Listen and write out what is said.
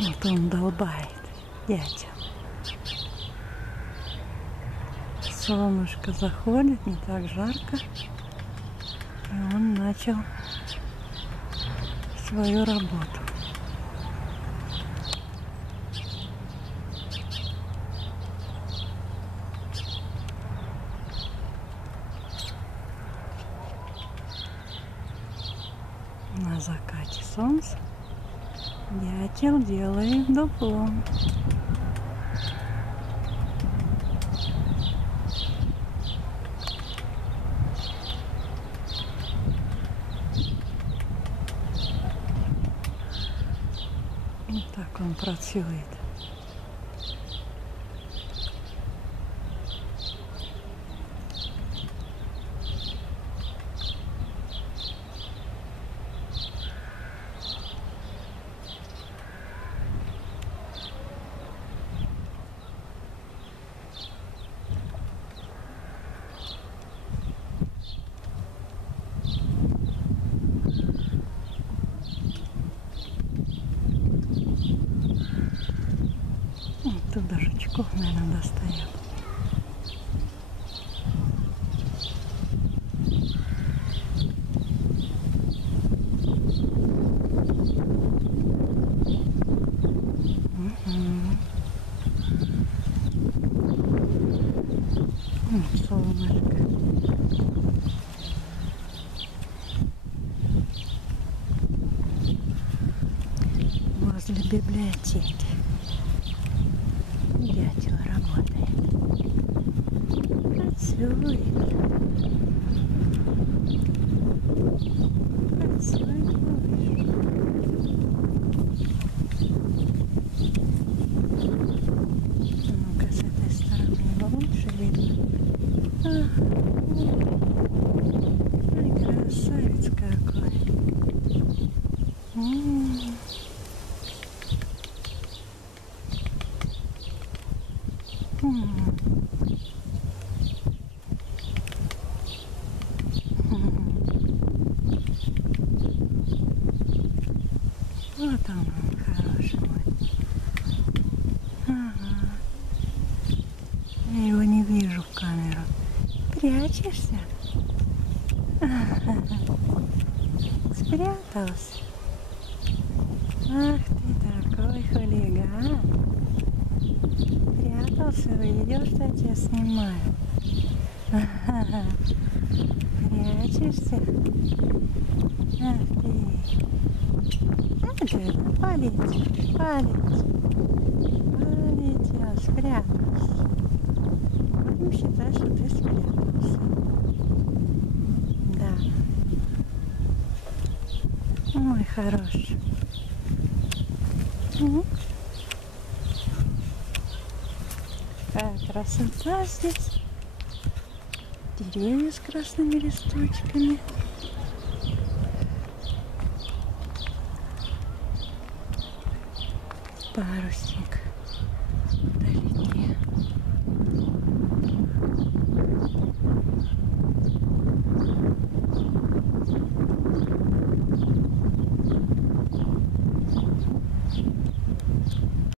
Вот он долбает, дятел. Солнышко заходит, не так жарко. И он начал свою работу. На закате солнца дятел делает дупло. Вот так он працюет. Тут даже жучков, наверное, достает. Солнышко. Возле библиотеки дятел работает. Працюет. Працюет, малыш. Ну-ка, с этой стороны его лучше видно. Ай, красавец какой. Вот он, хороший мой. Ага. Я его не вижу в камеру. Прячешься? Спрятался. Ах ты такой хулиган. Прятался, видел, что я тебя снимаю. Прячешься? Ах ты. Полетел, спрятался. Будем считать, что ты спрятался. Да. Ой, хороший. Какая красота здесь. Деревья с красными листочками. Парусник.